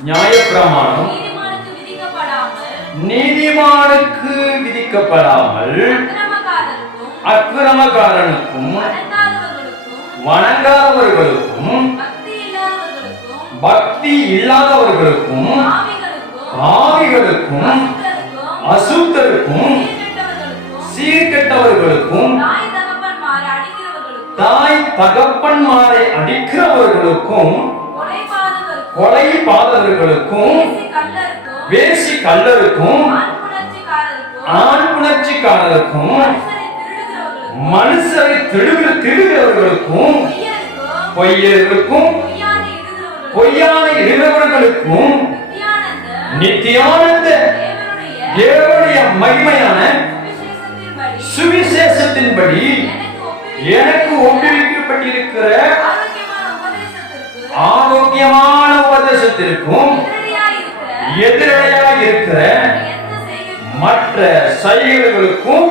நியாயப்பிரமாணம். நீதிமானுக்கு விதிக்கப்படாமல் அக்கிரமக்காரனுக்கும் அடங்காதவர்களுக்கும் வணங்காதவர்களுக்கும் பக்தி இல்லாதவர்களுக்கும் ஆவிகளுக்கும் அசுத்தருக்கும் சீர்கெட்டவர்களுக்கும் தாய் தகப்பன்மாரை அடிக்கிறவர்களுக்கும் கொலை பாதவர்களுக்கும் வேசி கல்லருக்கும் ஆண் புணர்ச்சிக்காரருக்கும் மனுஷரை திருடுகிறவர்களுக்கும் மனுஷரை திரு திருடுகிறவர்களுக்கும் பொய்யர்களுக்கும் பொய்யான இடுகிறவர்களுக்கும் நித்தியானந்த தேவனுடைய மகிமையான விசேஷத்தின்படி சுவிசேஷத்தின்படி எனக்கு எனக்கு ஒப்புவிக்கப்பட்டிருக்கிற எதிரியாயிருக்கிற எதிரடையாக இருக்கிற மற்ற செயல்களுக்கும்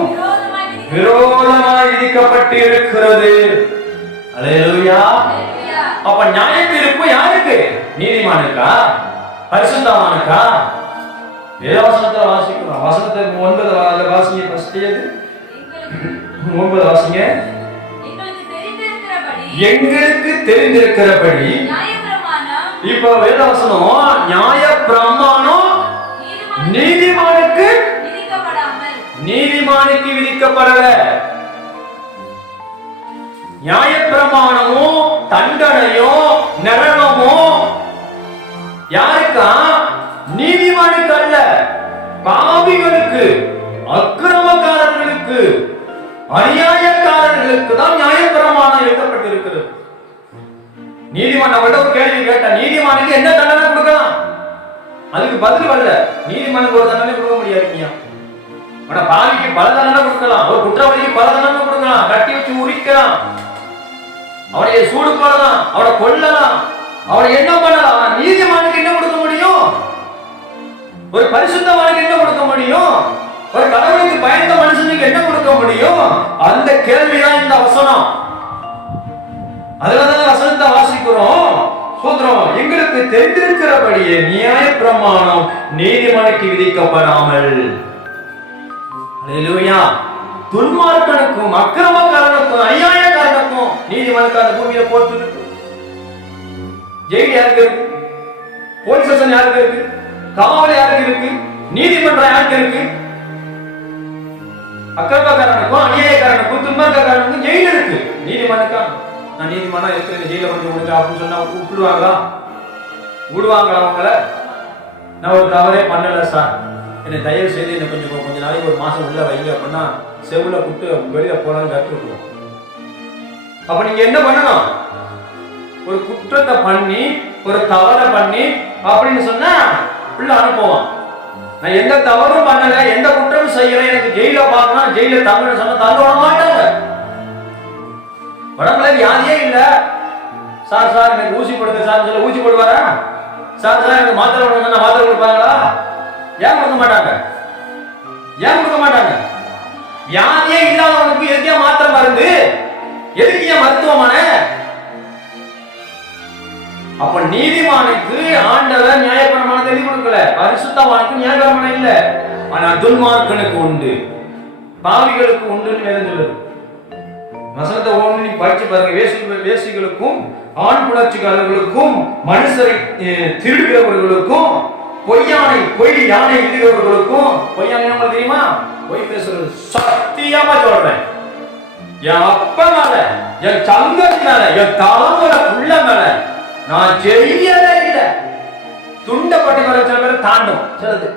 விரோதமாய் விதிக்கப்பட்டு இருக்கிறது அலையலுயா. அப்ப நியாய தீர்ப்பு யாருக்கு? நீதிமானுக்கா? பரிசுத்தமானுக்கா வேதவசனத்தை வாசிக்கிறோம். வசனத்தை ஒன்பது வாசிங்க ஃபர்ஸ்ட் ஒன்பது வாசிங்க. எங்களுக்கு தெரிந்திருக்கிறபடி இப்ப வேதவசனம் நியாய பிரமாணம் நீதிமான் நீதிமானுக்கு நீதிமானுக்கு விதிக்கப்படல. நியாயப்பிரமாணமோ தண்டனையோ நரகமோ யாருக்கா? நீதிமானுக்கு அல்ல. பாவிகளுக்கு அக்கிரமக்காரர்களுக்கு அநியாயக்காரர்களுக்கு தான் நியாயப்பிரமாணம் எழுதப்பட்டிருக்கிறது. நீதிமன்றம் ஒரு கேள்வி கேட்டா நீதிமானுக்கு என்ன தண்டனை கொடுக்கலாம்? அதுக்கு பதில் வரல. நீதிமன்றம் ஒரு தண்டனை கொடுக்க முடியாது ஆனா பாவிக்கு பல தண்டனை கொடுக்கலாம். ஒரு குற்றவாளிக்கு பல தண்டனை கொடுக்கலாம். கட்டி வச்சு உரிக்கலாம். அவனைய சூடு போடலாம். அவனை கொல்லலாம். அவனை என்ன பண்ணலாம்? நீதிமானுக்கு என்ன கொடுக்க முடியும்? ஒரு பரிசுத்தவானுக்கு என்ன கொடுக்க முடியும்? ஒரு கடவுளுக்கு பயந்த மனுஷனுக்கு என்ன கொடுக்க முடியும்? அந்த கேள்விதான் இந்த அவசரம். அதுலதான் வசனத்தை வாசிக்கிறோம்? சோதரம் எங்களுக்கு தெரிந்திருக்கிறபடியே நியாய பிரமாணம் நீதிமனுக்கு விதிக்கப்படாமல். அல்லேலூயா துன்மார்க்கனுக்கும் அக்கிரமக்காரனுக்கும் அநியாயக்காரனுக்கும் நீதிமனுக்கு அந்த பூமியில போட்டு இருக்கு ஜெயில் யாருக்கு இருக்கு? போலீஸ் ஸ்டேஷன் யாருக்கு இருக்கு? காவல் யாருக்கு இருக்கு? நீதிமன்றம் யாருக்கு இருக்கு? அக்கிரமக்காரனுக்கும் அநியாயக்காரனுக்கும் துன்மார்க்கக்காரனுக்கும் ஜெயில் இருக்கு. நீதிமன்றக்கா நான் நீதிமன்றம் இருக்கிறேன் ஜெயில பண்ணி விடுங்க அப்படின்னு சொன்னா விட்டுடுவாங்களா விடுவாங்களா அவங்கள? நான் ஒரு தவறே பண்ணல சார். என்னை தயவு செய்து என்ன கொஞ்சம் கொஞ்ச நாளைக்கு ஒரு மாசம் உள்ள வைங்க அப்படின்னா செவுல விட்டு வெளியில போனாலும் கற்றுக்குவோம் அப்ப நீங்க என்ன பண்ணணும்? ஒரு குற்றத்தை பண்ணி ஒரு தவறை பண்ணி அப்படின்னு சொன்னா உள்ள அனுப்புவான். நான் எந்த தவறும் பண்ணல எந்த குற்றமும் செய்யல எனக்கு ஜெயில பார்க்கணும் ஜெயில தங்கணும் சொன்னா தங்க விட மாட்டாங்க. உடம்புல வியாதியே இல்ல. சார் சார் எனக்கு ஊசி போடுங்க சார் சொல்ல ஊசி போடுவாரா? சார் சார் எனக்கு மாத்திரை கொடுங்க மாத்திரை கொடுப்பாங்களா? ஏன் கொடுக்க மாட்டாங்க? ஏன் கொடுக்க மாட்டாங்க? வியாதியே இல்லாதவனுக்கு எதுக்கே மாத்திரை மருந்து? எதுக்கு ஏன் மருத்துவமனை? அப்ப நீதிமானுக்கு ஆண்டவர் நியாயப்பிரமாணத்தை தெளிவு கொடுக்கல. பரிசுத்தவானுக்கு நியாயப்பிரமாணம் இல்ல. ஆனா துன்மார்க்கனுக்கு உண்டு. பாவிகளுக்கு உண்டுன்னு வேதம் சொல்லுது வசனத்தை ஒன்று நீ படிச்சு பாருங்க. வேசி வேசிகளுக்கும் ஆண் புணர்ச்சிக்காரர்களுக்கும் மனுஷரை திருடுகிறவர்களுக்கும் பொய்யானை பொய் யானை இடுகிறவர்களுக்கும் பொய்யானை உங்களுக்கு தெரியுமா? பொய் பேசுறது. சத்தியமா சொல்றேன். என் அப்ப மேல என் சங்கத்து மேல என் தலைமுறை புள்ள மேல நான் செய்யவே இல்லை. துண்டப்பட்டு வர சில பேர் தாண்டும். சிலது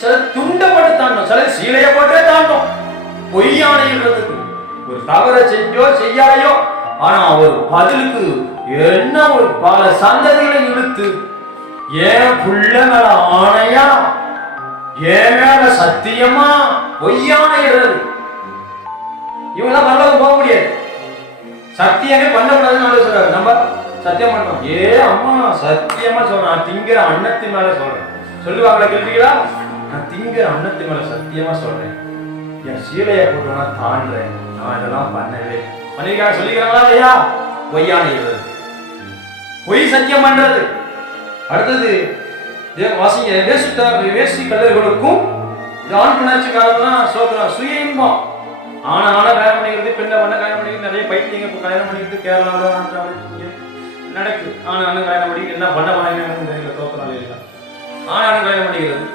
சில துண்டப்பட்டு தாண்டும். சில சீலையை போட்டே தாண்டும். பொய்யானை பொய்யானைன்றதுக்கு ஒரு தவறை செஞ்சோ செய்யாயோ ஆனா ஒரு பதிலுக்கு என்ன ஒரு பல சந்ததிகளை இழுத்து ஏன் புள்ள மேல ஆணையா? ஏன் மேல சத்தியமா? பொய்யானைறது இவங்க பரலோகம் போக முடியாது. சத்தியமே பண்ணக்கூடாதுன்னு ஆண்டவர் சொல்றாரு. நம்ம சத்தியம் பண்ணோம் ஏ அம்மா சத்தியமா சொல்றேன். நான் திங்கிற அன்னத்தின் மேல சொல்றேன். சொல்லுவாங்களா கேள்விகளா? நான் திங்கிற அன்னத்தின் மேல சத்தியமா சொல்றேன். என் சீலையை போட்டு நான் தாண்டுறேன். நான் இதெல்லாம் பண்ணவே பண்ணிருக்கா சொல்லிக்கிறாங்களா இல்லையா? பொய்யான பொய் சத்தியம் பண்றது. அடுத்தது வாசிங்க வேசுத்த வேசி கல்லர்களுக்கும் இது ஆண் பிணாட்சிக்காரங்களாம் சோதனை சுய இன்பம் ஆனா ஆனா கல்யாணம் பண்ணிக்கிறது பெண்ணை பண்ண கல்யாணம் பண்ணிக்கிறது நிறைய பைத்தியங்க இப்போ கல்யாணம் பண்ணிக்கிட்டு கேரளாவில் ஆந்திராவில் நடக்குது. ஆனா அண்ணன் கல்யாணம் பண்ணிக்கிட்டு என்ன பண்ண பண்ணாங்கன்னு தெரியல தோத்திரம் இல்லை ஆனா அண்ணன் கல்யாணம் பண்ணிக்கிறது.